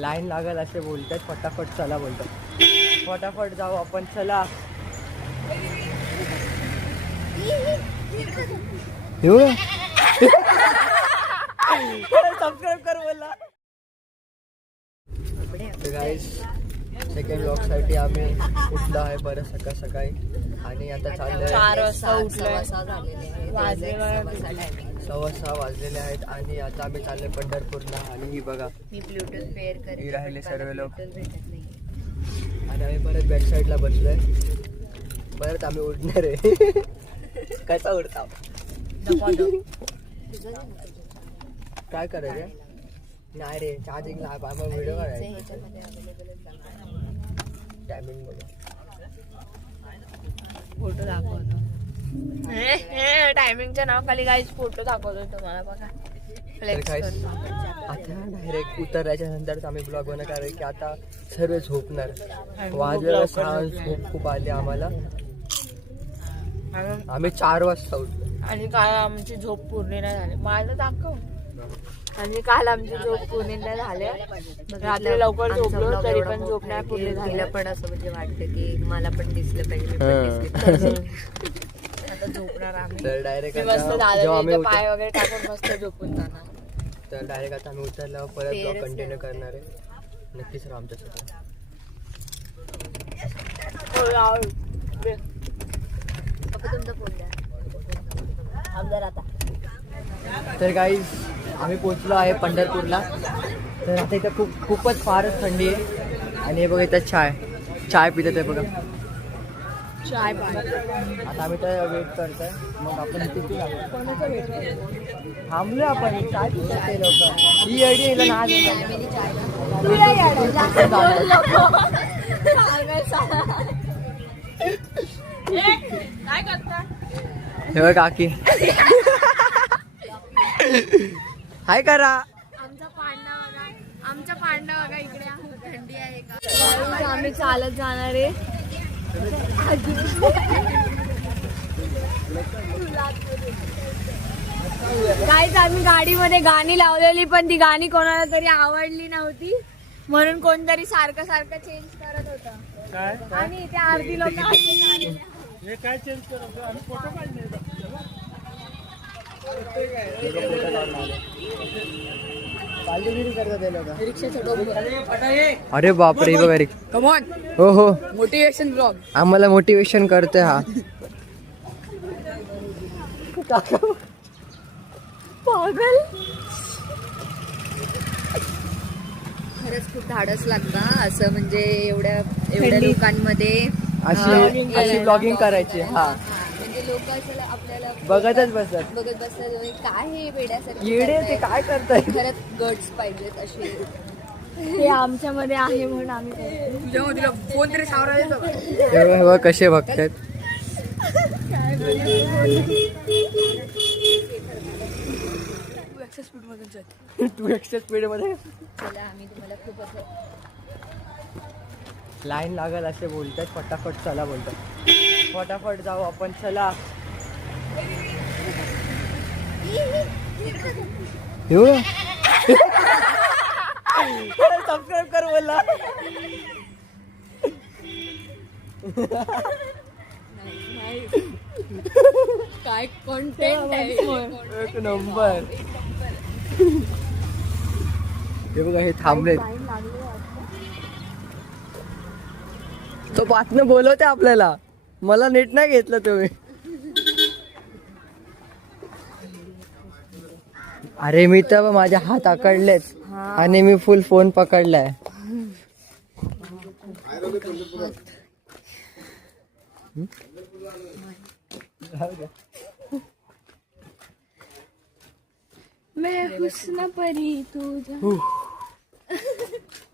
Line लागल असे बोलतात. फटाफट चला बोलतात. फटाफट जाऊ आपण. चला सबस्क्राईब कर बोला. गाईस सेकंड ब्लॉग साठी आम्ही उठलो आहे बरं सकाळ सकाळी आणि आता चाललोय 4 वाजता उठलोय. 6:15 वाजलेले आहेत आणि आता आम्ही चाललोय पंढरपूरला. आणि ही बघा मी ब्लूटूथ पेअर करते. ही राहिले सर्व लोक भेटत नाही. आणि आम्ही परत बॅक साईडला बसलोय. परत आम्ही उडणार आहे. कसा उडता काय करायचं नाही रे चार्जिंग आम्हाला व्हिडिओ काढायचा. टायमिंग बघा. फोटो दाखवतो. टायमिंगच्या नावाखाली गाईज फोटो दाखवतो तुम्हाला बघा. आता डायरेक्ट उतरायच्या नंतर आम्ही ब्लॉग बनवणार आहे की आता सर्व झोपणार. वाजलेला 6 झोप खूप आली आम्हाला. आम्ही 4 वाजता उठलो आणि काल आमची झोप पूर्ण नाही झाली. माझं दाखव. आणि काल आमची झोप पूर्ण नाही झाली. रात्री लवकर झोपलो तरी पण झोप नाही पूर्ण झाली. पण असं म्हणजे वाटतं की मला पण दिसलं पाहिजे. आता झोपणार आम्ही. तर डायरेक्ट मस्त दादा पाय वगैरे टाकून मस्त झोपून जाणार. तर डायरेक्ट आता आम्ही उतरल्यावर परत ब्लॉग कंटिन्यू करणार आहे. नक्कीच राहा आमच्यासोबत. तुमचा फोन द्या आमदार आता. तर गाईज आम्ही पोचलो आहे पंढरपूरला. तर आता इथं खूपच फारच थंडी आहे. आणि हे बघा इथं चाय पितात आहे बघा. चाय आता आम्ही तर वेट करतोय. मग आपण किती थांबलो आपण चाय पितात ते लोक. ही आयडी येईल ना आज काय करता. हे बघ काकी हाय करा. आमचा पांडा बघा इकडे. थंडी आहे का. आम्ही चालत जाणार आहे. काहीच आम्ही गाडीमध्ये गाणी लावलेली पण ती गाणी कोणाला तरी आवडली नव्हती म्हणून कोणतरी सारखं चेंज करत होतं. आणि त्या अर्धी लोक काय चेंज करतो आम्ही फोटो काढले. अरे बापरे बघा रे. हो हो मोटिवेशन ब्लॉग. आम्हाला मोटिवेशन करतोय हा. पागल. खरंच खूप धाडस लागतं असं म्हणजे एवढ्या लोकांमध्ये अशी ब्लॉगिंग करायची. हा म्हणजे लोक असं आपल्याला बघत बसतात काय हे वेड्यासारखं येडे ते काय करताय. खरंच गट्स पाहिजेत असे. हे आमच्यामध्ये आहे म्हणून आम्ही फोन तरी तेव्हा कसे बघतात. तू एक्सेस स्पीड मध्ये. चला आम्ही तुम्हाला खूप असं लाईन लागल असे बोलतात. फटाफट चला बोलतात. फटाफट जाऊ आपण. चला सबस्क्राईब कर बोला. काय कॉन्टेंट आहे. एक नंबर. हे बघा हे थांबलेत. तो बातनं बोलवते आपल्याला. मला नीट नाही घेतलं तुम्ही. अरे मी तर माझ्या हात आकडलेत आणि मी फुल फोन पकडलाय. मैं हुस्न परी तुझा.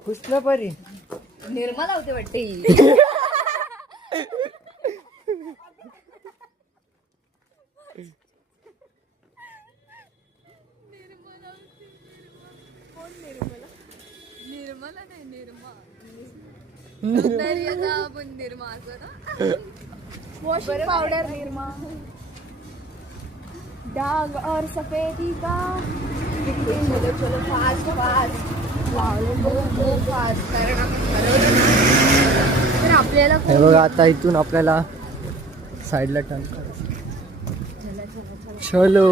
हुस्न परी निर्मला होते वाटते ही. निर्मला नाही निर्मा. Nirma washing powder Nirma. दाग और सफेदी का. चलो फास्ट खूप फास्ट कारण आपण ठरवलं ना तर आपल्याला हे बघा आता इथून आपल्याला साईडला टर्न करायचं. चलो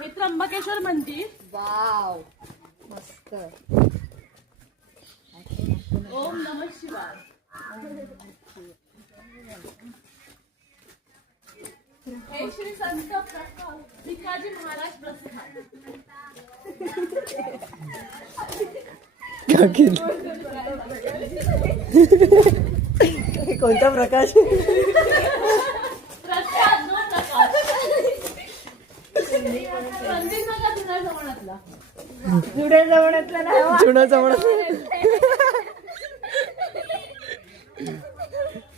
हे त्र्यंबकेश्वर मंदिर. वाव मस्त. ओम नमः शिवाय. हे श्री संत भिकाजी महाराज प्रसाद. कोणता प्रकाश? प्रसाद नो प्रकाश. मंदिर बघा जुन्या जमान्यातला. जुड्या जवळतला ना जुनाचा म्हणा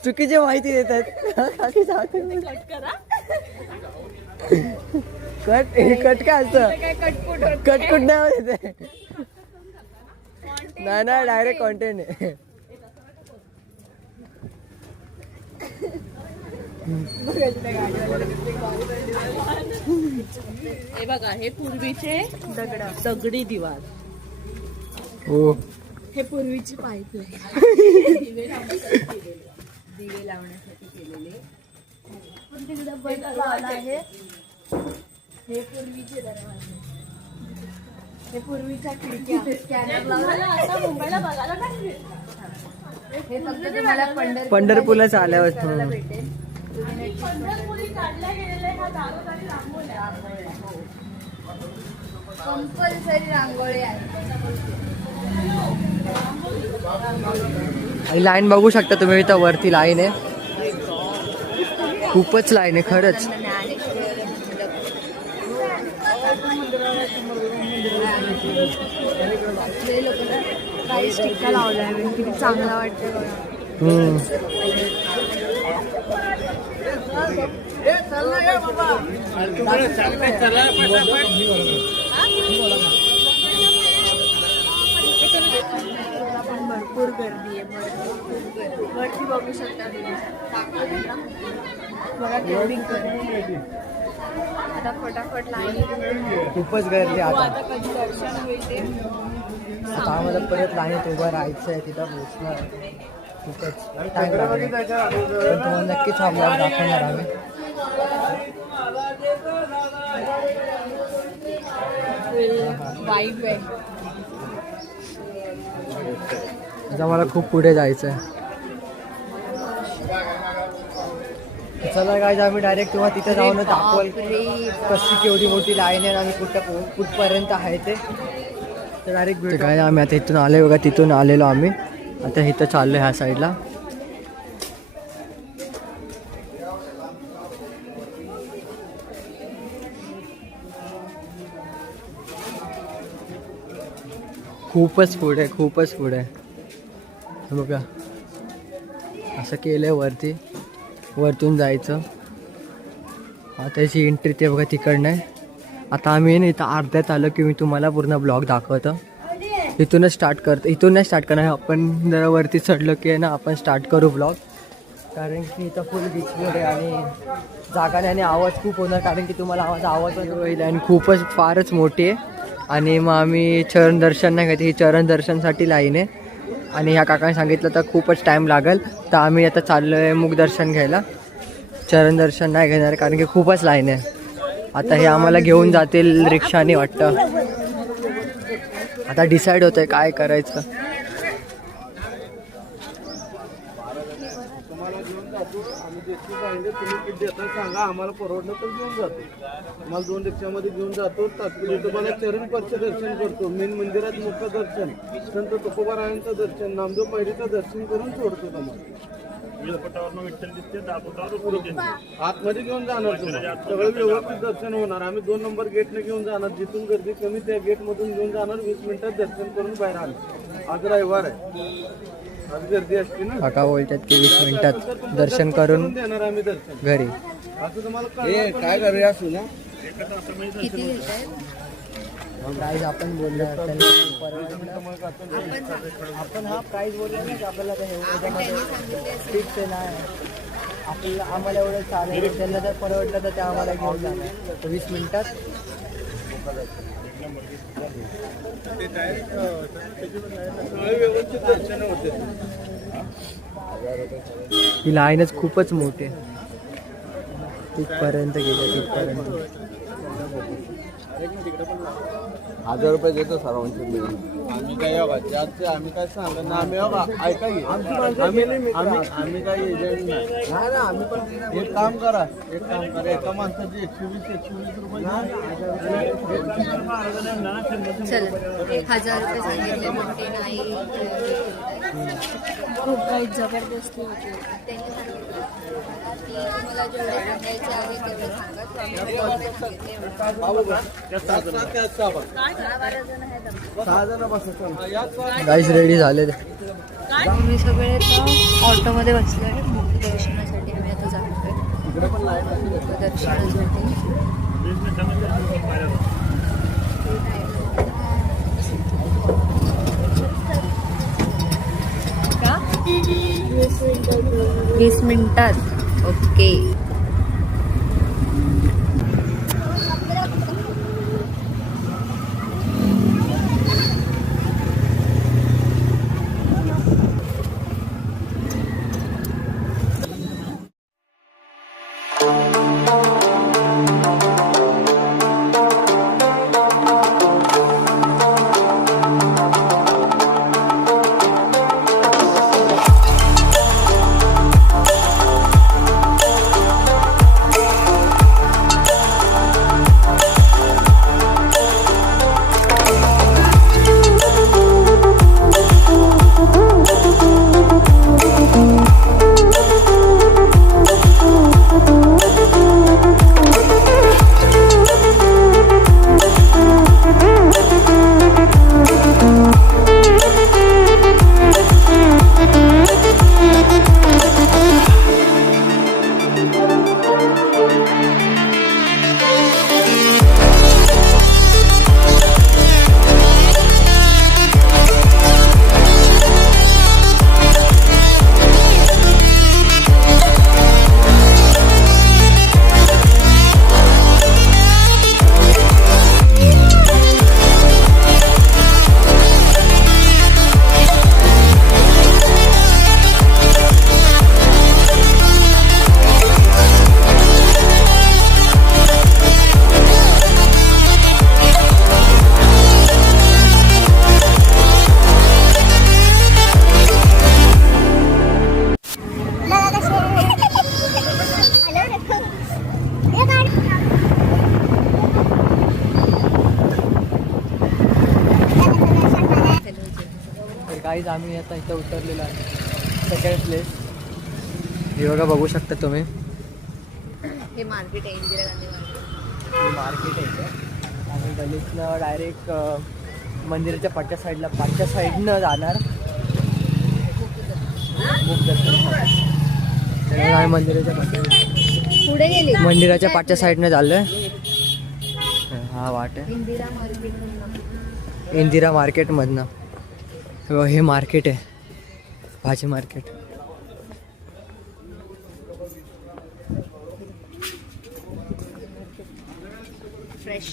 चुकीची माहिती देतात. कट कट काय असतं? काय कटपुट कटकुट नाही देते. नाही नाही डायरेक्ट कॉन्टेंट आहे. हे बघा हे पूर्वीचे दगडी दिवार. हो हे पूर्वीची पाईप दिवे लावण्यासाठी केलेले. आहे. हे पूर्वीचे दरवाजे. हे पूर्वीच्या खिडक्या स्कॅनर मला आता मुंबईला बघायला नाही भेटलं. हे फक्त तुम्हाला पंढरपूरला आल्यावर भेटेल. पंढरपुरी काढल्या गेलेले हा दारोदारी रांगोळ्या. कंपल्सरी रांगोळी आहे. लाईन बघू शकता तुम्ही इथं वरती लाईन आहे. खूपच लाईन आहे खरंच. काही टिक्का लावलाय किती चांगला वाटतंय बघा. पण भरपूर गर्दी आहे. वरती बघू शकता तुम्ही. बघा केवढी गर्दी आहे. आता फटाफट लाईन. खूपच गर्दी आता. आता कधी दर्शन होईल ते. आता आम्हाला परत लाईनीत उभं राहायचं आहे. तिथं पोहोचणार खूपच टाइम लागेल. पण तुम्हाला नक्कीच हा ब्लॉग दाखवणार आम्ही. वाईट आहे. आता मला खूप पुढे जायचं आहे. चला काय आम्ही डायरेक्ट तेव्हा तिथे जाऊन दाखवाल कशी केवढी मोठी लाईन आहे आणि कुठपर्यंत आहे ते. तर डायरेक्ट काय आम्ही आता इथून आले बघा. तिथून आलेलो आम्ही. आता इथं चाललो ह्या साईडला. खूपच पुढे खूपच पुढे हे बघा. असं केलंय वरती. वरतून जायचं. आता याची एंट्री ते बघा तिकडनं आहे. आता आम्ही ना इथं अर्ध्यात आलो की मी तुम्हाला पूर्ण ब्लॉग दाखवतो. इथूनच स्टार्ट करतो. इथून नाही स्टार्ट करणार आपण. जरा वरती चढलो की ना आपण स्टार्ट करू ब्लॉग. कारण की इथं फुल बीचमध्ये आणि जागा नाही आणि आवाज खूप होणार. कारण की तुम्हाला आवाज होईल आणि खूपच फारच मोठी आहे. आणि मग आम्ही चरण दर्शन नाही घेते. ही चरण दर्शनसाठी लाईन आहे. आणि ह्या काकाने सांगितलं तर खूपच टाईम लागेल. तर आम्ही आता चाललो आहे मुख दर्शन घ्यायला. चरण दर्शन नाही घेणार कारण की खूपच लाईन आहे. आता हे आम्हाला घेऊन जातील रिक्षाने वाटतं. आता डिसाईड होतंय काय करायचं. तुम्ही किती देता सांगा. आम्हाला परवडलं तर घेऊन जातो. आम्हाला 2 रिक्षामध्ये घेऊन जातो. तात्पुरते तुम्हाला चरण स्पर्श दर्शन करतो. मेन मंदिरात मुख्य दर्शन, संत तुकोबारायांचं दर्शन, नामदेव पायरीचं दर्शन करून सोडतो तुम्हाला. आतमध्ये घेऊन जाणार तुम्हाला. सगळं व्यवस्थित दर्शन होणार. आम्ही 2 नंबर गेटने घेऊन जाणार. जिथून गर्दी कमी त्या गेटमधून घेऊन जाणार. 20 मिनिटात दर्शन करून बाहेर आलो. आज रविवार आहे. आज गर्दी असते ना. काका बोलतात की 20 मिनिटात दर्शन करून देणार आम्ही दर्शन. घरी. असं तुम्हाला काय करूया असू ना. किती घेत आहेत? प्राईज आपण बोललो आपण हा प्राईज बोललो ना की आपल्याला फिक्स आहे ना. आपल्याला आम्हाला एवढं चालेल. त्यांना जर परवडलं तर ते आम्हाला घेऊन जाणार. 20 मिनिटात व्यवस्थित दर्शन होते. ही लाईनच खूपच मोठी आहे. तिथपर्यंत गेलं तिथपर्यंत. 1000 रुपये देतो सर्वांचे मिळून. आम्ही काय जास्त आम्ही काय सांगत ना. आम्ही ऐका की आम्ही काही एजंट नाही. आम्ही पण एक काम करा एका माणसाचे 120 रुपये चल 1000 रुपये सांगितले पण ते नाही. खूप काही जबरदस्ती होती. त्यांनी सांगितलं की तुम्हाला जेवढे सांगायचे आहे तेवढे सांगा. तो आम्ही तेवढे सांगितले एवढं. 6 जण बसतात. गाईस रेडी झाले. आम्ही सगळे ऑटोमध्ये बसलो आहे. मुख्य दर्शनासाठी आम्ही आता जातोय. दर्शनासाठी का 20 मिनिटात. ओके. गाईज आम्ही आता इथं उतरलेलो आहे. Second place. हे बघा बघू शकता तुम्ही. हे मार्केट आहे इंदिरा गांधी मार्केट. मार्केट आहे इथं. आणि गणेशनं डायरेक्ट मंदिराच्या पाठच्या साईडनं जाणार. आम्ही मंदिराच्या पाठच्या साईडनं चाललोय. हा वाट आहे इंदिरा मार्केटमधनं. हे मार्केट आहे, भाजी मार्केट. फ्रेश.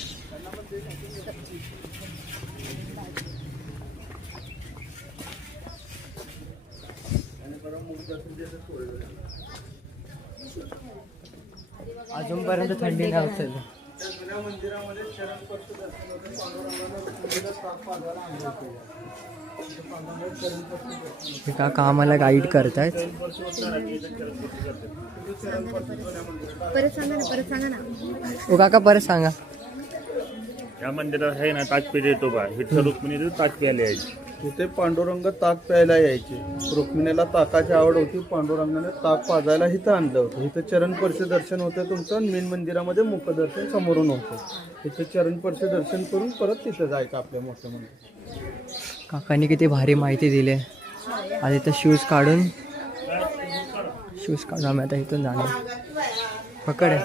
अजूनपर्यंत थंडी नव्हती. मंदिरामध्ये हे काका आम्हाला गाईड करतायत. परत सांगा ना. ओ काका परत सांगा. या मंदिरात आहे ना ताक पेढे येतो बा. विठ्ठल रुक्मिणी ताक प्यायला यायची. तिथे पांडुरंग ताक प्यायला यायचे. रुक्मिणीला ताकाची आवड होती. पांडुरंगाने ताक पाजायला इथं आणलं होतं. इथं चरणस्पर्श दर्शन होतं तुमचं. मेन मंदिरामध्ये मुखदर्शन समोरून होतं. तिथं चरणस्पर्श दर्शन करून परत तिथं जायचं आपल्या मोठ्या मंदिर. काकांनी किती भारी माहिती दिली. आता इथं शूज काढून आम्ही आता इथून जाणार. पकड आहे.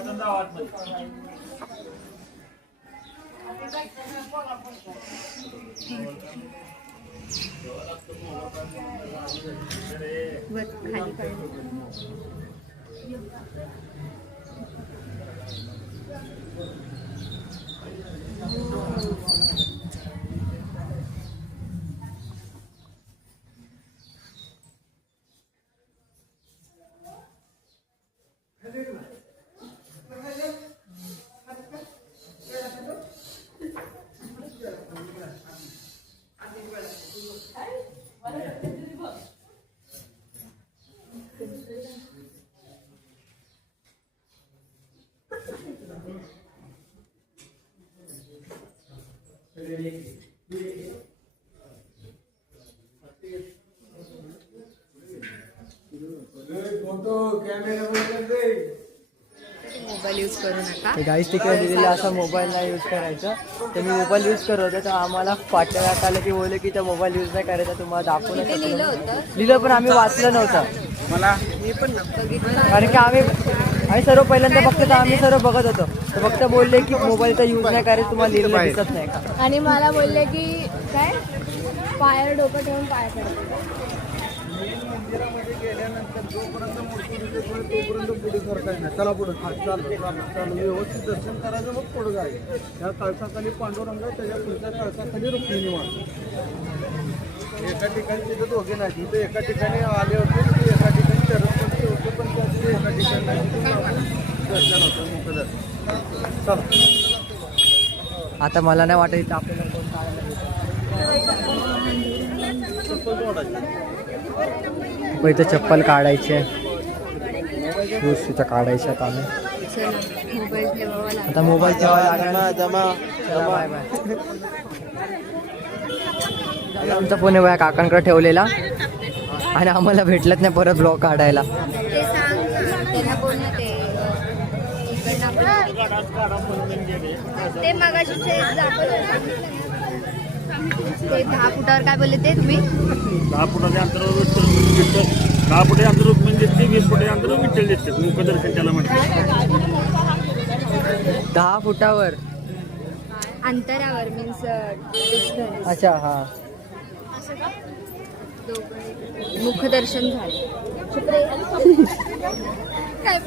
खाली काढ. मोबाईल यूज करू नका. ते गाईस तिकडे दिलेला असा मोबाईल नाही यूज करायचा. तर मी मोबाईल यूज करत होते तर आम्हाला पाठवण्यात आलं की बोलले की तो मोबाईल यूज नाही करायचा, तुम्हाला दाखवून ते लिहिलं होतं. लिहिलं पण आम्ही वाचलं नव्हतं. बघितलं. कारण की आम्ही सर्व पहिल्यांदा फक्त तर आम्ही सर्व बघत होतो तर फक्त बोलले की मोबाईलचा यूज नाही करायचा, तुम्हाला लिहिलेलं दिसत नाही का. आणि मला बोलले की काय पायावर डोकं ठेवून पाय पडते. मंदिरामध्ये गेल्यानंतर जोपर्यंत मूर्ती दिसते तोपर्यंत पुढे सरकायचं नाही. चला पुढे चालू व्यवस्थित दर्शन करायचं, मग पुढे जायचं. त्या कळसाखाली पांडुरंग आहे, त्याच्या पुढच्या कळसाखाली रुक्मिणी माता. एका ठिकाणी तिथे दोघे नाही, तिथे एका ठिकाणी आले होते, तिथे एका ठिकाणी चरणपंथी होते, पण त्या तिथे एका ठिकाणी दर्शन होतं मुखदर्शन. चला आता मला नाही वाटत इथं आपल्याला कोण काढायला चप्पल जोडायची. भेटतं. इथं चप्पल काढायचे, शूज तिथं काढायचे. आता आम्ही चला, मोबाईल ठेवावा लागेल. आता मोबाईल ठेवायला लागला ना. जमा बाय बाय. आमचा फोन आहे काकांकडे ठेवलेला आणि आम्हाला भेटलंच नाही परत ब्लॉग काढायला. ते सांग ना, त्यांना बोल ना ते इकडनं ते मगाशी ते दाखवलं. ते 10 फुटावर काय बोलले ते तुम्ही? 10 फुटाच्या अंतरावर विठ्ठल दिसतं, 10 फुटाच्या अंतरावर रुक्मिणी दिसते, 20 फुटाच्या अंतरावर विठ्ठल दिसते. मुखदर्शन त्याला म्हणतात. 10 फुटावर. अंतरावर मीन्स डिस्टन्स. अच्छा हा. मुखदर्शन झाले. काय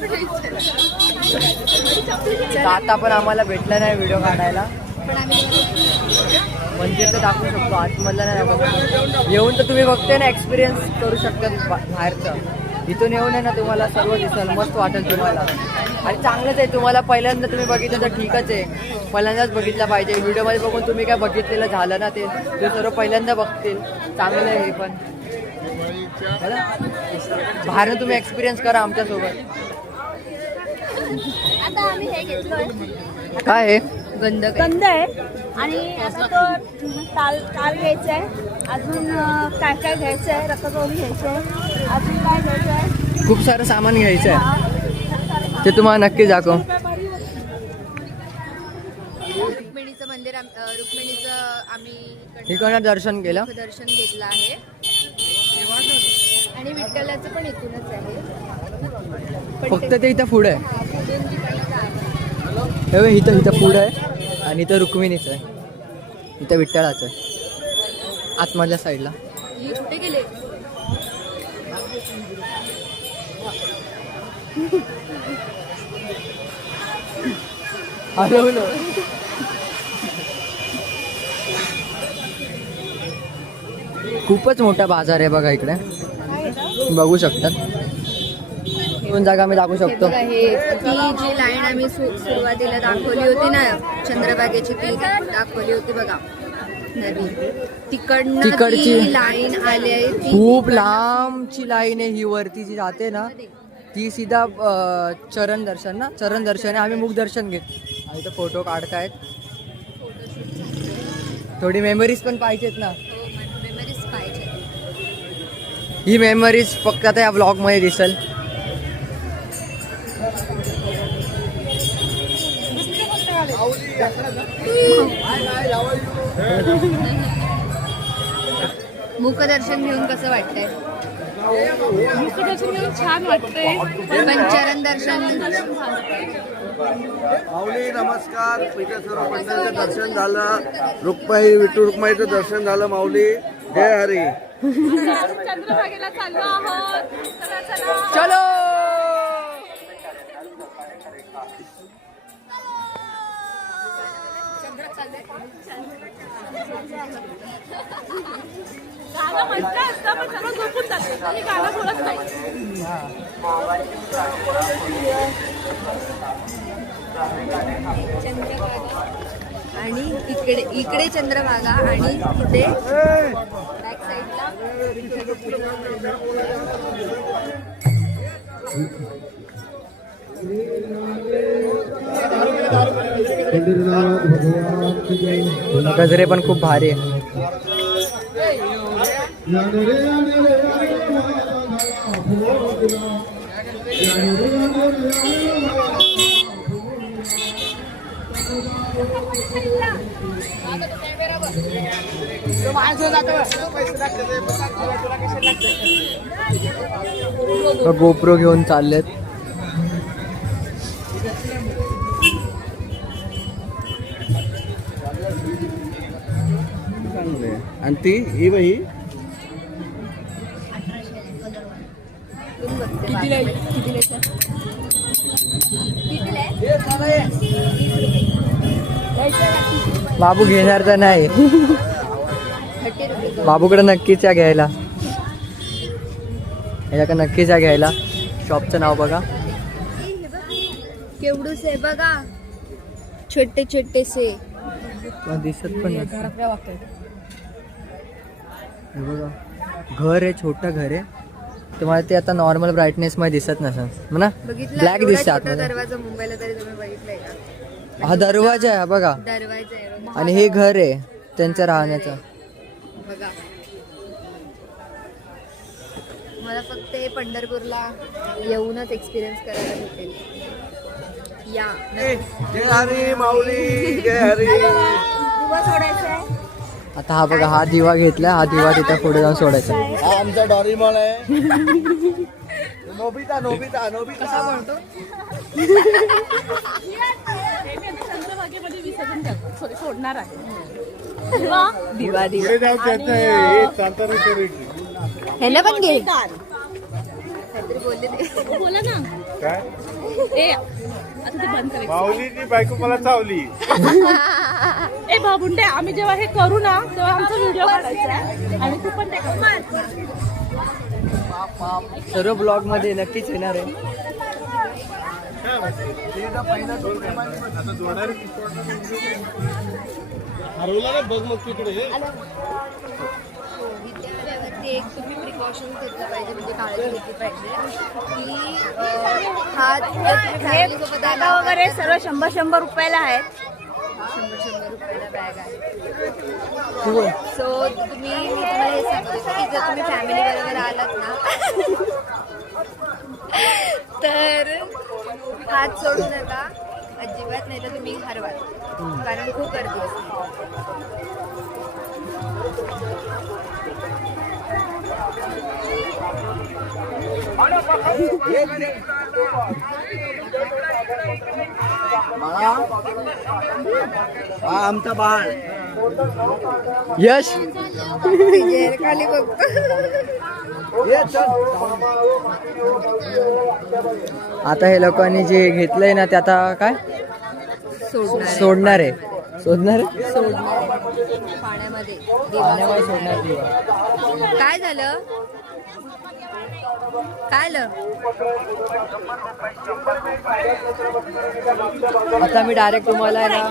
तर आता पण आम्हाला भेटलं नाही व्हिडिओ काढायला. पण आम्ही मंदिर तर दाखवू शकतो, आतमधला नाही दाखवतो. येऊन तर तुम्ही बघते ना, एक्सपिरियन्स करू शकता बाहेरचं. इथून येऊन आहे ना तुम्हाला सर्व दिसेल, मस्त वाटेल तुम्हाला. आणि चांगलंच आहे. तुम्हाला पहिल्यांदा तुम्ही बघितलं तर ठीकच आहे, पहिल्यांदाच बघितलं पाहिजे. व्हिडिओमध्ये बघून तुम्ही काय बघितलेलं झालं ना, ते सर्व पहिल्यांदा बघतील. चांगलं आहे हे पण. बाहेर तुम्ही एक्सपिरियन्स करा आमच्यासोबत. आता आम्ही हे घेतलोय, काय आहे? गंध आहे आणि आता तो ताल घ्यायचा आहे. अजून काय काय घ्यायचं आहे, रक्तगौरी घ्यायचं आहे, अजून काय घ्यायचं आहे. खूप सारं सामान घ्यायचं आहे, ते तुम्हाला नक्की दाखव. रुक्मिणीचं मंदिर रुक्मिणीचं आम्ही इकडनं दर्शन केलं. दर्शन घेतलं आहे आणि विठ्ठलाचं पण इथूनच आहे. फक्त ते इथं पुढे आहे. हे बघ, इथं पुढे आहे आणि इथं रुक्मिणीचं आहे, इथं विठ्ठलाचं आहे आतमधल्या साईडला. ही कुठे गेले? हरवलं. खूपच मोठा बाजार आहे बघा इकडे, बघू शकतात. दोन जागा मी दाखवू शकतो. ती जी लाईन आम्ही सुरुवातीला दाखवली होती ना, चंद्रभागेची, ती दाखवली होती बघा नदी. तिकडची लाईन आली आहे. खूप लांबची लाईन आहे ही. वरती जी जाते ना ती सीधा चरण दर्शन आहे. आम्ही मुख दर्शन घेत आणि इथं फोटो काढतायत. थोडी मेमरीज पण पाहिजेत ना. मेमरीज पाहिजे. ही मेमरीज फक्त आता या ब्लॉग मध्ये दिसेल. मुखदर्शन घेऊन कसं वाटतंय? मुखदर्शन घेऊन छान वाटतंय. पण चरण दर्शन माऊली नमस्कार. इथे सर्व मंडळाचं दर्शन झालं, विठ्ठल रुक्माईचं दर्शन झालं. माऊली जय हरी. चंद्रभागेला चाललो आहोत. चला चला. चलो. गाणं म्हटलं असतं पण सगळं झोपून जाते आणि गाणं बोलत नाही. चंद्रभागा आणि इकडे चंद्रभागा आणि इथे बॅक साईडला पंढरीनाथ भगवान गजरे पण खूप भारी आहे. गोप्रो घेऊन चाललेत. आणि ती ही बाई बाबू घेणार तर नाही. बाबूकडे नक्कीच या घ्यायला. याच्याकडे नक्कीच या घ्यायला. शॉपचं नाव बघा. केवढूस आहे बघा, छोटे छोटेसे. दिसत पण नाही. हे बघा घर आहे, छोटं घर आहे. तुम्हाला ते आता नॉर्मल ब्राईटनेस मध्ये दिसत नसेल म्हणा. बघितलं ब्लॅक एवढा दिसतं छोटा आतमध्ये. दरवाजा मुंबईला तरी तुम्ही बघितलंय का? हा दरवाजा आहे हा बघा. दरवाजा आहे बघा. आणि हे घर आहे त्यांचं राहण्याचं. बघा मला फक्त हे पंढरपूरला येऊनच एक्सपिरियन्स करायला भेटेल. या जय हरी माऊली, जय हरी. दिवा सोडायचा आहे. आता हा बघा हा दिवा घेतला. हा दिवा तिथं पुढे जाऊन सोडायचा. हा आमचा डॉरीमॉन आहे. नोबिता नोबिता नोबिता चंद्रभागेमध्ये विसर्जन सोडणार आहे. दिवा दिवा दिवा ह्याला पण घे. काहीतरी बोलले ते. बोला ना. काय ए आता ते बंद करायचं. माऊलीची बायको मला चावली. ए भाबुंडे, आम्ही जेव्हा हे करू ना तेव्हा आमचा व्हिडिओ काढायचा आहे आणि तू पण ते कर. सर्व ब्लॉग मध्ये नक्कीच येणार आहे. हरवला ना बघ मग तिकडे. इथे आल्यावरती एक तुम्ही प्रिकॉशन घेतलं पाहिजे, म्हणजे काळजी घेतली पाहिजे की हा जर तुम्ही family सोबत आला बॅगा वगैरे सर्व 100-100 रुपयाला आहेत. 100 रुपयाला बॅग आहे. तू बोल. सो तुम्ही, मी तुम्हाला हे सांगत होते की जर तुम्ही फॅमिली बरोबर आलात ना तर हात सोडू नका अजिबात, नाही तर तुम्ही हरवाल, कारण खूप गर्दी असते. हा आमचा बाळ यश खाली बघतो. आता हे लोकांनी जे घेतलंय ना ते आता काय सोडणार आहे. सोडणार आहे पाण्यामध्ये पाण्यामध्ये सोडणार दिवा. काय झालं? काय झालं? आता मी डायरेक्ट तुम्हाला आहे ना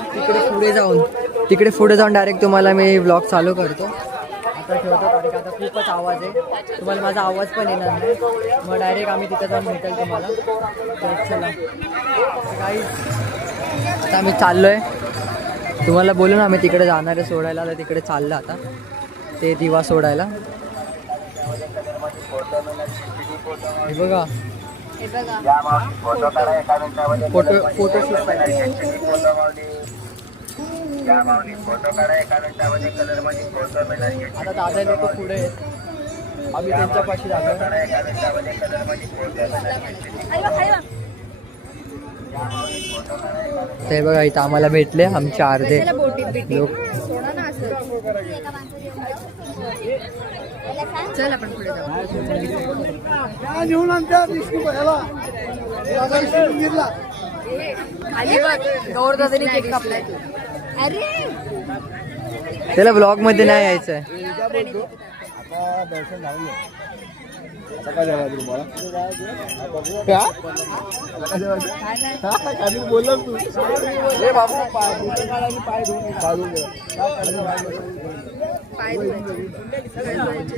तिकडे पुढे जाऊन डायरेक्ट तुम्हाला मी ब्लॉग चालू करतो. आता ठेवतो कारण की आता खूपच आवाज आहे. तुम्हाला माझा आवाज पण येणार नाही. मग डायरेक्ट आम्ही तिथे जाऊन भेटेल तुम्हाला. तर चला गाईज, आता आम्ही चाललोय. तुम्हाला बोलू ना आम्ही तिकडे जाणार आहे सोडायला. तर तिकडे चाललं आता ते दिवा सोडायला. हे बघा हे बघा फोटोशूट आता दादा लोक पुढे आहेत. आम्ही त्यांच्यापाशी झालो. ते बघा इथं आम्हाला भेटले आमचे अर्धे लोक. चल आपण पुढे जाऊ. खाली बघ, गौर दादानी केक कापलाय. अरे त्याला ब्लॉग मध्ये नाही यायचंय. बोलला तू पाय धुवायचे. पाय धुवायचे.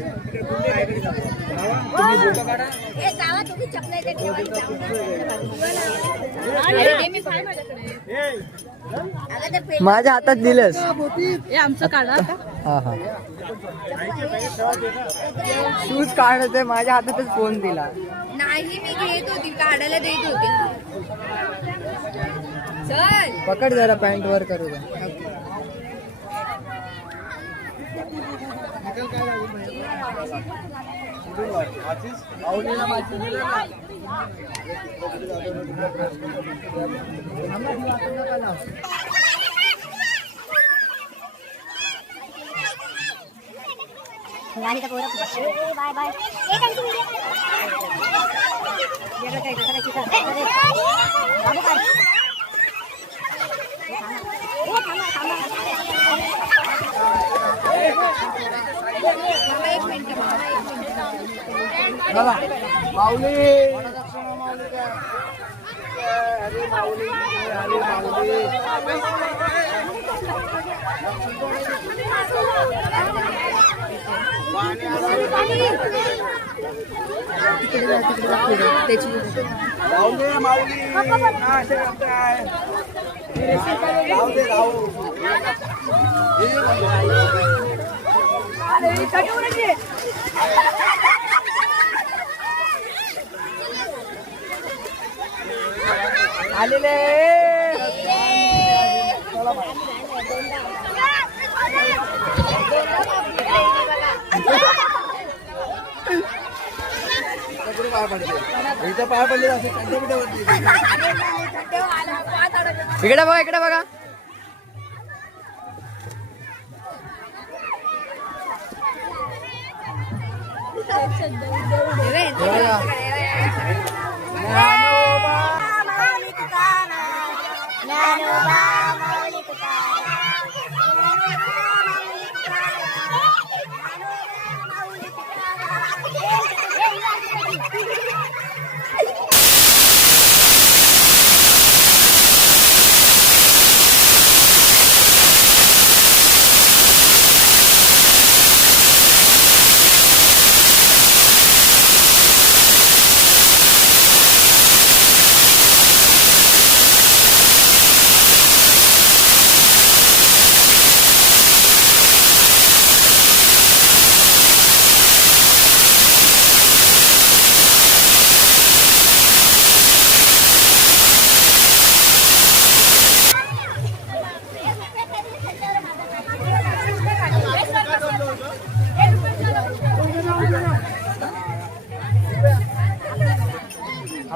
माझ्या हातात दिलंस. हे आमचं काढा आता. हा हा शूज काढत आहे माझ्या हातातच फोन दिला. नाही मी घेत होती, काढायला देत होती. चल पकड जरा पॅन्ट वर करू द्या. बाय बाय आलेले इथं पाय पडले असे इकडे बघा इकडे बघा.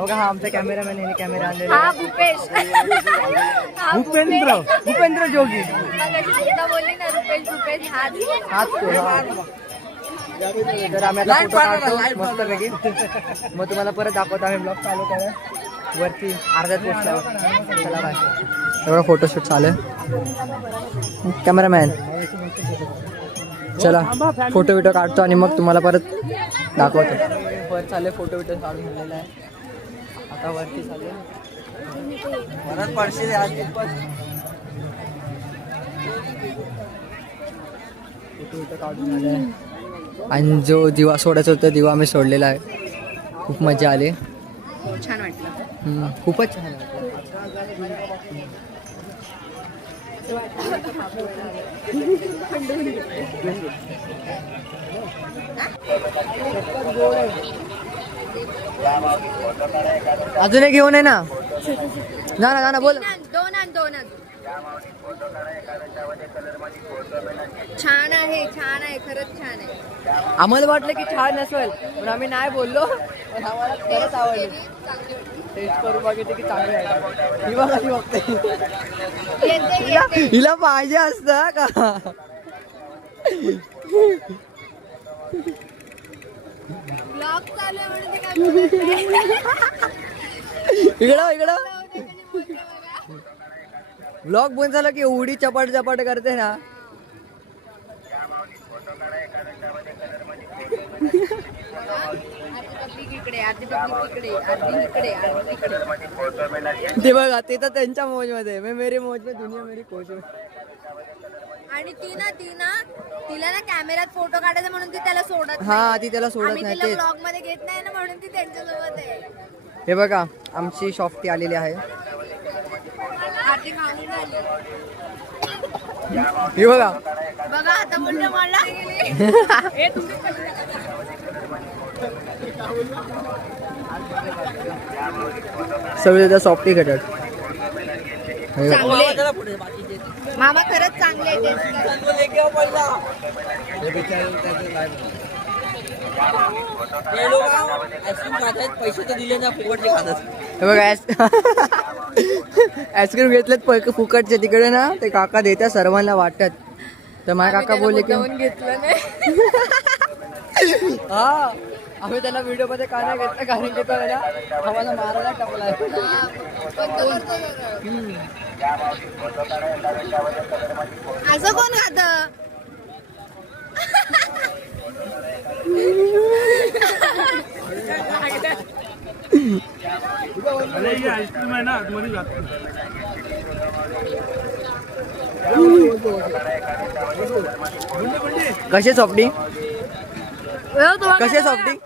बघा हा आमचा कॅमेरामॅन याने कॅमेरा आणलेला हा आहे. भूपेश भूपेंद्र जोगी मगाशी सुद्धा बोलली ना रुपेश भूपेश हाच हाच तो, हा. तर आम्ही आता फोटो काढतो मस्तपैकी. मग तुम्हाला परत दाखवतो आम्ही ब्लॉग चालू करा वरती अर्ध्यात पोचल्यावर. चला बाय. एवढा फोटोशूट चालू आहे. कॅमेरामॅन चला फोटो बिटो काढतो आणि मग तुम्हाला परत दाखवतो. वर चालले फोटो बिटो काढून झालेला आहे. आता वरती चालले परत पडशील फोटो बिटो काढून झाले आहे. आणि जो दिवा सोडायचा होता दिवा आम्ही सोडलेला आहे. खूप मजा आली. छान वाटलं. खूपच छान वाटलं. अजून एक घेऊन आहे ना. ना बोल. दोन छान आहे खरंच छान आहे. आम्हाला वाटलं की छान नसेल पण आम्ही नाही बोललो. पण आम्हाला खरंच आवडली. टेस्ट करून बघितलं की चांगली आहे. ही बघा ती बघते. हिला पाहिजे असतं का. ब्लॉग चालू आहे म्हणून ते काय बोलत नाही. इकडं ब्लॉग बंद झाला की उडी चपाट करते ना. ते बघा ते तर त्यांच्या मौज मध्ये. मैं मेरी मौज में दुनिया मेरी कोच में. आणि तिला ना कॅमेऱ्यात फोटो काढायचा म्हणून ती त्याला सोडत हा ती त्याला सोडत आम्ही नाही तिला तेच. ब्लॉग मध्ये घेत नाही ना म्हणून ती त्यांच्यासोबत आहे. हे बघा आमची शॉप ती आलेली आहे. आरती खाऊन झाली. हे बघा बघा आता बोलले मला सगळे त्या सॉफ्टी खेळतात. चांगले मामा खरंच चांगले आहे पैसे तर दिले ना फुकटचे खातात. हे बघा आईस्क्रीम घेतलेत फुकटचे तिकडे ना ते काका देतात सर्वांना वाटतात. तर माझ्या काका बोलले की घेतलं नाही. हा आम्ही त्याला व्हिडिओ मध्ये का नाही घेतलं कारण की तो आहे ना आम्हाला मारायला टाकलाय. असं कोण खात अरे ही आईस्क्रीम आहे ना आतमध्ये जात. कसे सॉफ्टी कसे सॉफ्टी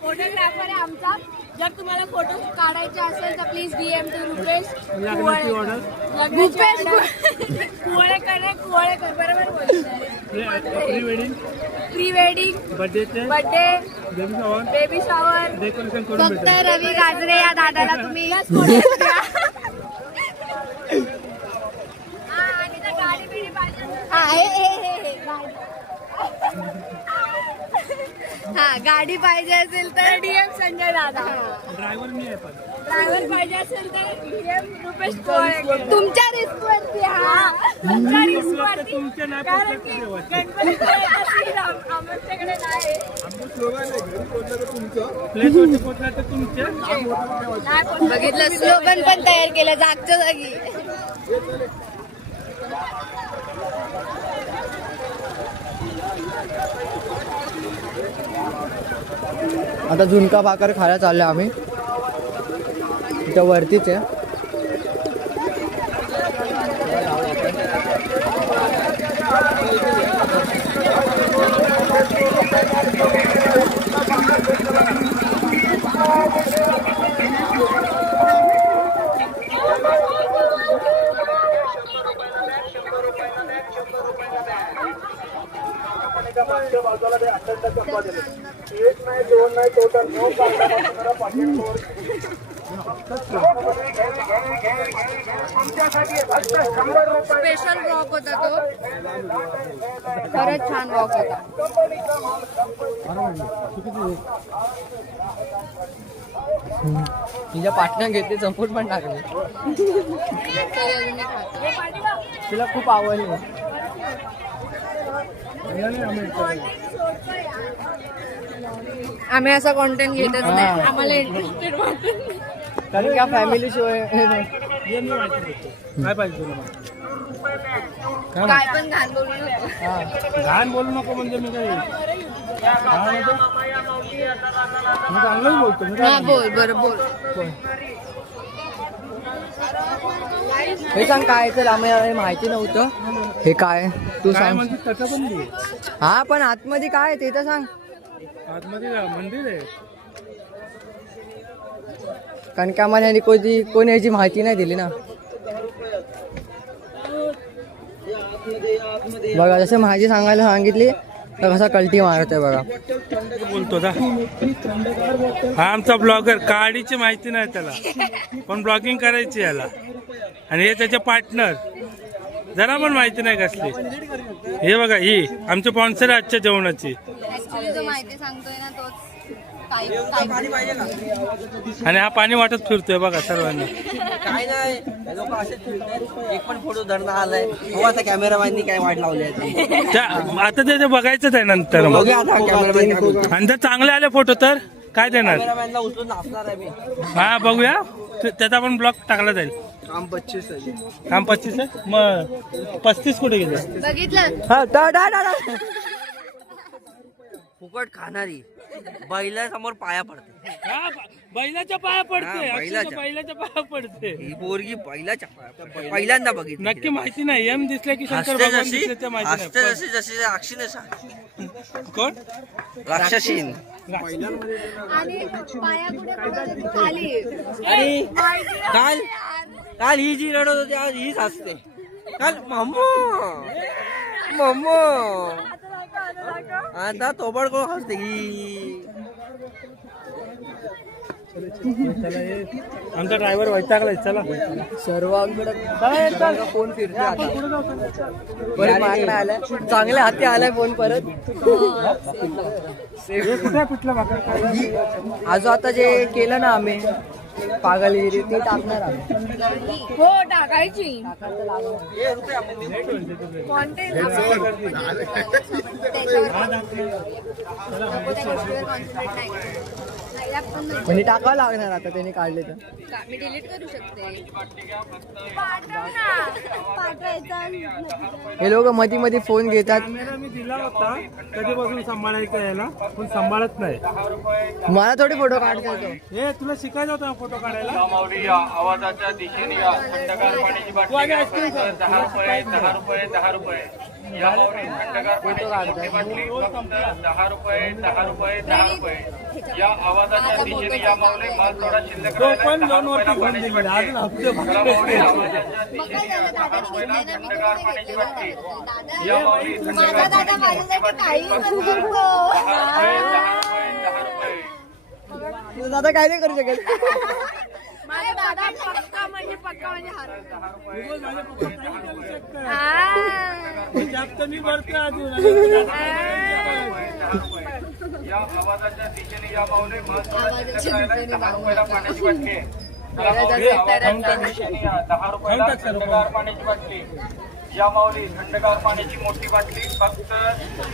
फोटोग्राफर आहे आमचा. जर तुम्हाला फोटो काढायचे असेल तर प्लीज DM टू रुपेश लग्नाची ऑर्डर कुवळेकर बरोबर प्री वेडिंग प्री वेडिंग बर्थडेचे birthday baby shower baby shower decoration करून फक्त भेटेल. रवी गाजरे या दादाला तुम्ही आणि जर गाडी बिडी पाहिजे हा हा गाडी पाहिजे असेल तर DM संजय दादा. ड्रायव्हर मी आहे पण ड्रायव्हर पाहिजे असेल तर DM रुपेश कुवळेकर. तुमच्या रिस्क वरती तुमच्या risk वरती. तुमच्या नाही कारण पोचत की देवाचे. गणपतीपुळे असेल आमच्याकडे नाही. प्लेसवरती पोचला तर तुमच्या नाही पोचत. बघितलं स्लोगन पण तयार केलं जागच्या जागी. आता झुणका भाकर खायला चाललो आम्ही. इथं वरतीच आहे. स्पेशल वॉक होता तो. खरंच छान वॉक होता. तिच्या पाटण्या घेतली संपून पण टाकली. तिला खूप आवडली. आम्ही असा कॉन्टेंट घेतच नाही. हा. आम्हाला इंटरेस्टेड वाटत नाही. कारण की फॅमिली शो आहे. काय पाहिजे तुला? काय पण घाण बोलू नको. घाण बोलू नको म्हणजे मी काय मी चांगलंच बोलतो. मी हा काय बोल बरं बोल. हे सांग काय तर आम्हाला माहिती नव्हतं. हे काय तू काय सांग. म्हणते त्याचं पण दे. हा पण आतमध्ये काय आहे ते तर सांग. आतमध्ये मंदिर आहे. कारण की आम्हाला ह्यांनी कोणी याची माहिती नाही दिली ना. बघा जसं माहिती सांगायला सांगितली तर कसा कल्टी मारतोय बघा. बोलतो का हा आमचा ब्लॉगर. गाडीची माहिती नाही त्याला पण ब्लॉगिंग करायची याला. आणि हे त्याचे पार्टनर जरा पण माहिती नाही कसली. हे बघा ही आमची स्पॉन्सर आहे आजच्या जेवणाची. ऍक्च्युली जो माहिती सांगतोय ना तोच काही आणि हा पाणी वाटत फिरतोय बघा सर्वांना. काय नाही लोक असेच फिरतात. एक पण फोटो धरणं आलाय. हो आता कॅमेरामॅननी काय वाट लावली आहे ती. आता ते बघायचंच आहे नंतर मग. बघूया आता कॅमेरामॅन काय बोलतो. आणि जर चांगले आले फोटो तर काय देणार. कॅमेरामॅनला उचलून नाचणार आहे मी. हा बघूया त्याचा पण ब्लॉग टाकला जाईल. काम 25 आहे. काम 25 आहे मग 35 कुठे गेले. बघितलं. हा फुकट खाणारी बैला समोर पाया पडते. बैलाच्या पाया पडते हा, अक्षरशः बैलाच्या. बैलाच्या पाया पडते ही पोरगी बैलाच्या पाया पहिल्यांदा बघितली. नक्की माहिती नाही एम दिसले की शंकर हसते भगवान जशी दिसले ते माहिती हसते नाही जशी जशी अक्षीने सांग पण- कोण राक्षसीन आणि पाया पुढे बघत खाली. आणि काल काल ही जी रडत होती आज हीच हसते. काल मम्मो मम्मो आता तोबड कोण हसते ही. आमचा ड्रायव्हर वैतागलाय चला सर्वांकडे फोन फिरतो आता परत माझ्याकडे आलाय चांगल्या हाती आलाय फोन परत कुठे पिठला भाकर आजो आता जे केलं ना आम्ही पागलगिरी ते टाकणार आम्ही हो टाकायची म्हणजे टाकावं लागणार आता त्यांनी काढले तर मी डिलीट करू शकते. हे लोक मध्ये मध्ये फोन घेतात कॅमेरा मी दिला होता कधीपासून सांभाळायचा याला पण सांभाळत नाही मला थोडी फोटो काढता येतो हे तुला शिकायचं होतं फोटो काढायला आवाजाच्या दिशेने या थंडगार पाण्याची तू आधी आईस्क्रीम खा. 10 रुपये 10 रुपये 10 रुपये या माऊली थंडगार पाण्याची बाटली फक्त 10 रुपये 10 रुपये 10 रुपये या आवाजाच्या दिशेने या माऊली माल थोडा शिल्लक तो राहिला पण 10 लोन वरती रुपयाला घेऊन पाण्याची दिलेला. बाटली. अजून हप्ते या माऊली आवाजाच्या मग दिशेने काय या झालं, 10 रुपयाला दादाने घेतलेलं, मी थंडगार कुठे पाण्याची घेतलेलं बाटली. दादा? या माऊली माझा थंडगार दादा पाण्याची माझ्यासाठी काही बाटली. करतो. 10 रुपये 10 रुपये दादा काय नाही करू शकत माझा दादा पक्का म्हणजे हरवला. जास्त मी भरतो अजून या आवाजाच्या दिशेने या माऊली माल थोडा आवाजाच्या शिल्लक राहिला दिशेने 10 रुपयाला पाण्याची बाटली. पहिला जास्त आवाजाच्या दिशेने या 10 रुपयाला थंडगार पाण्याची बाटली. या माऊली थंडगार पाण्याची मोठी बाटली फक्त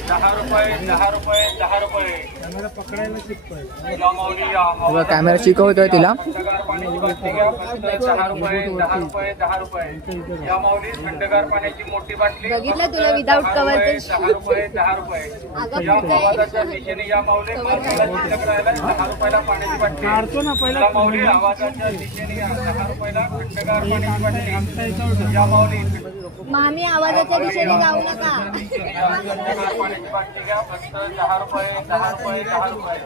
10 रुपये 10 रुपये 10 रुपये. कॅमेरा पकडायला शिकतोय या माऊली या कॅमेरा शिकवतोय तिला थंडगार पाण्याची बाटली घ्या फक्त 10 रुपये 10 रुपये 10 रुपये. या माऊली थंडगार पाण्याची मोठी बाटली बघितलं तुला विदाऊट कव्हर 10 रुपये 10 रुपये. या आवाजाच्या दिशेने या माऊली माल थोडा शिल्लक राहिला 10 रुपयाला पाण्याची बाटली. काढतो ना पहिला या माऊली आवाजाच्या दिशेने या 10 रुपयाला थंडगार पाण्याची बाटली. या माऊली मामी आवाजाच्या दिशेने जाऊ नका. थंडगार पाण्याची बाटली घ्या फक्त 10 रुपये 10 रुपये 10 रुपये.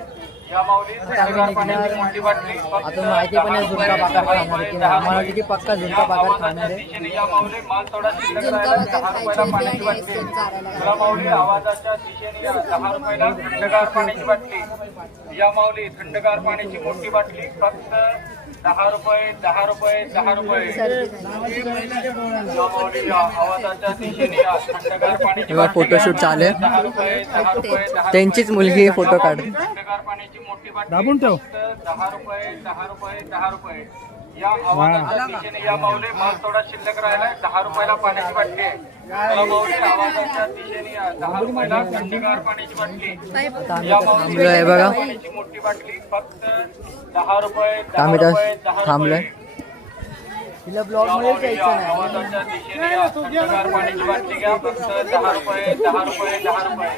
या माऊली थंडगार पाण्याची मोठी बाटली फक्त आता माहिती पण आहे झुणका भाकर खाणार की नाही आम्हाला किती पक्का झुणका भाकर खाणार आहे दिशेने या माऊली माल थोडा शिल्लक झुणका राहिला भाकर 10 खायची रुपयाला होती पाण्याची आणि बाटली. आईस्क्रीम चारायला या माऊली आवाजाच्या दिशेने या 10 रुपयाला थंडगार पाण्याची बाटली. या माऊली थंडगार पाण्याची मोठी बाटली फक्त 10 रुपये 10 रुपये 10 रुपये. या माऊली या आवाजाच्या दिशेने या थंडगार पाण्याची तेव्हा बाटली. फोटोशूट चालू आहे 10 रुपये 10 रुपये 10 त्यांचीच मुलगी फोटो काढ थंडगार पाण्याची मोठी बाटली दाबून ठेव. फक्त 10 रुपये 10 रुपये 10 रुपये. या आवाजाच्या दिशेने या माऊली माल थोडा शिल्लक राहिलाय 10 रुपयाला पाण्याची बाटली आहे. या माऊली आवाजाच्या दिशेने या 10 रुपयाला थंडगार पाण्याची बाटली. या माऊली थांबलोय आहे बघा. पाण्याची मोठी बाटली फक्त 10 रुपये 10 आम्ही तर रुपये 10 थांबलोय. रुपये. तिला ब्लॉग या मध्ये माऊली या जायचं नाही आवाजाच्या दिशेने या थंडगार पाण्याची बाटली घ्या फक्त 10 रुपये 10 रुपये 10 रुपये.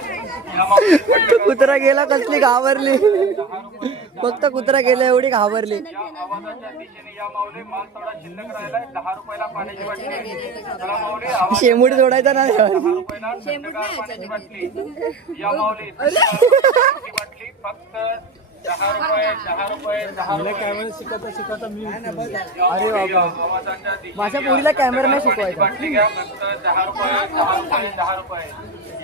या माऊली थंडगार कुत्रा गेला कसली घाबरली फक्त कुत्रा गेला एवढी घाबरली या आवाजाच्या दिशेने या माऊली माल थोडा शिल्लक राहिलाय 10 रुपयाला पाण्याची बाटली. या माऊली आवाज शेमूड जोडायचा ना 10 रुपयाला थंडगार पाण्याची बाटली. या माऊली थंडगार पाण्याची बाटली फक्त 10 रुपये 10 रुपये 10 रुपये. कॅमेरा शिकवता शिकवता मी अरे बाबा आवाजाच्या दिशेने माझ्या पोरीला कॅमेरा नाही पाण्याची शिकवायचा बाटली घ्या फक्त 10 रुपये 10 रुपये 10 रुपये.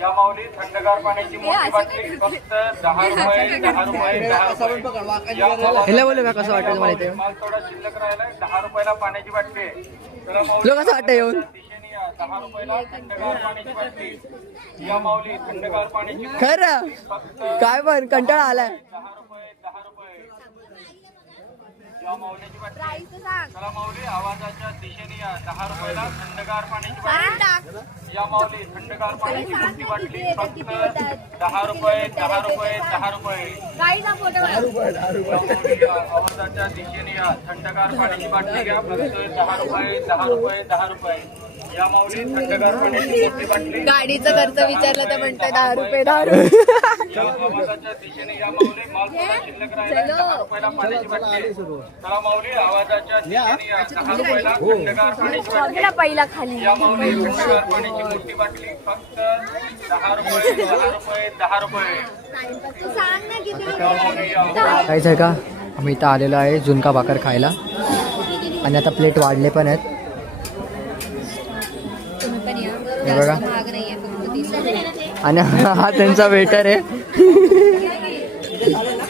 या माऊली थंडगार पाण्याची मोठी बाटली फक्त 10 रुपये 10 रुपये 10 रुपये. या माऊली हिला बोलू का कसं वाटतं मला इथे माल थोडा शिल्लक राहिलाय 10 रुपयाला पाण्याची बाटली आहे. तर माऊली तुला कसं वाटतं येऊन दिशेने या 10 रुपयाला थंडगार पाण्याची बाटली. या माऊली थंडगार पाण्याची खरं काय पण कंटाळा आलाय 10 रुपये 10 रुपये. या माऊलीची बाटली. चला माऊली आवाजाच्या दिशेने या 10 रुपयाला थंडगार पाण्याची बाटली. या माऊली थंडगार पाण्याची मोठी बाटली फक्त 10 रुपये 10 रुपये 10 रुपये. गाईचा फोटो या माऊली या आवाजाच्या दिशेने या थंडगार पाण्याची बाटली घ्या फक्त 10 रुपये 10 रुपये 10 रुपये. गाडीचा खर्च विचारला तर म्हणतोय 10 रुपये 10 रुपये. बघ ना पहिला खाली सांग ना किती काहीच आहे का आम्ही इथं आलेलो आहे झुणका भाकर खायला आणि आता प्लेट वाढले पण आहेत तुम्ही पण या. हे बघा. जास्त महाग नाहीये, फक्त 30 रुपये. आणि हा त्यांचा वेटर आहे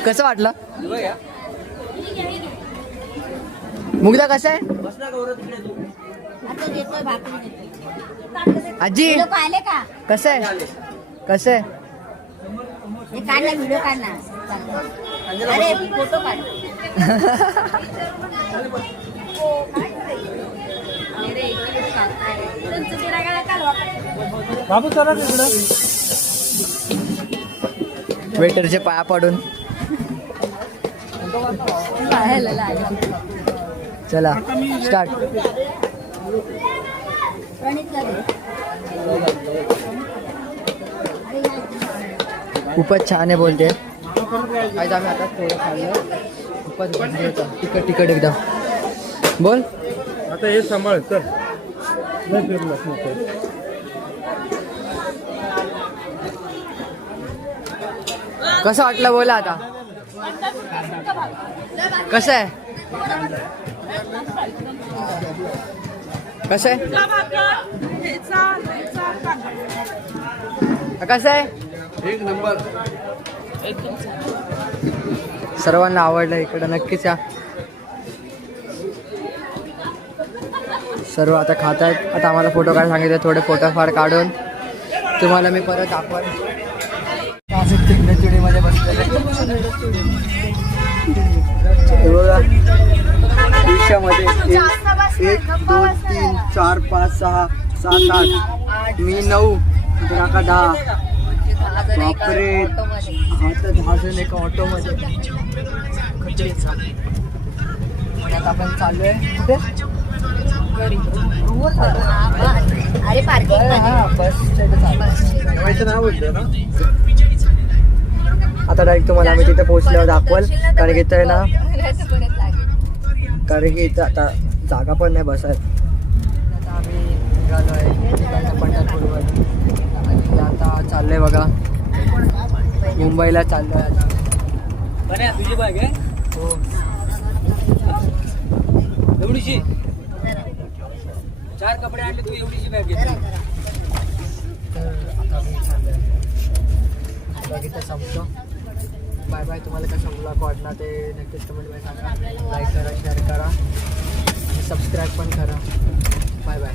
कसं वाटलं मुग्धा कसं आहे आजी पाहिले का कसं आहे कसं आहे हे काढ ना व्हिडिओ काढ ना अरे फोटो काढ बाबू चला तिकडं. वेटरचे पाया पडून चला स्टार्ट खूपच छान आहे बोलते आज आम्ही आता थोडं खाल्लं खूपच भारी होतं तिकट तिकट एकदम बोल आता हे सांभाळ चल नाही फिरलास नको. कसं वाटलं बोला आता कसं आहे कसं आहे कसं आहे एक नंबर. सर्वांना आवडलं इकडं नक्कीच या सर्व आता खात आहेत आता आम्हाला फोटो काढ सांगितले थोडे फोटो फार काढून तुम्हाला मी परत दाखवण चिडीमध्ये बसलेले रिक्षामध्ये 1 2 3 4 5 6 7 8 मी 9 काका 10 बापरे हा तर 10 जण एका ऑटोमध्ये खचडीचा आता आपण चाललोय कुठे अरे पार्किंग बस नाव होतं ना आता डायरेक्ट तुम्हाला आम्ही तिथे पोहोचल्यावर दाखवल कारण की इथं आहे ना कारण की इथं आता जागा पण नाही बसायला आता आम्ही निघालो आहे पंढरपूरवर आणि आता चाललोय बघा मुंबईला चाललोय आता तुझी बाग आहे हो एवढीशी 4 कपडे आणले तू एवढीशी बॅग घेतली. तर आता आम्ही चाललोय बघितलं संपलो बाय बाय तुम्हाला कसं ब्लॉग वाटला ते नक्कीच कमेंटमध्ये सांगा लाईक करा शेअर करा आणि सबस्क्राईब पण करा बाय बाय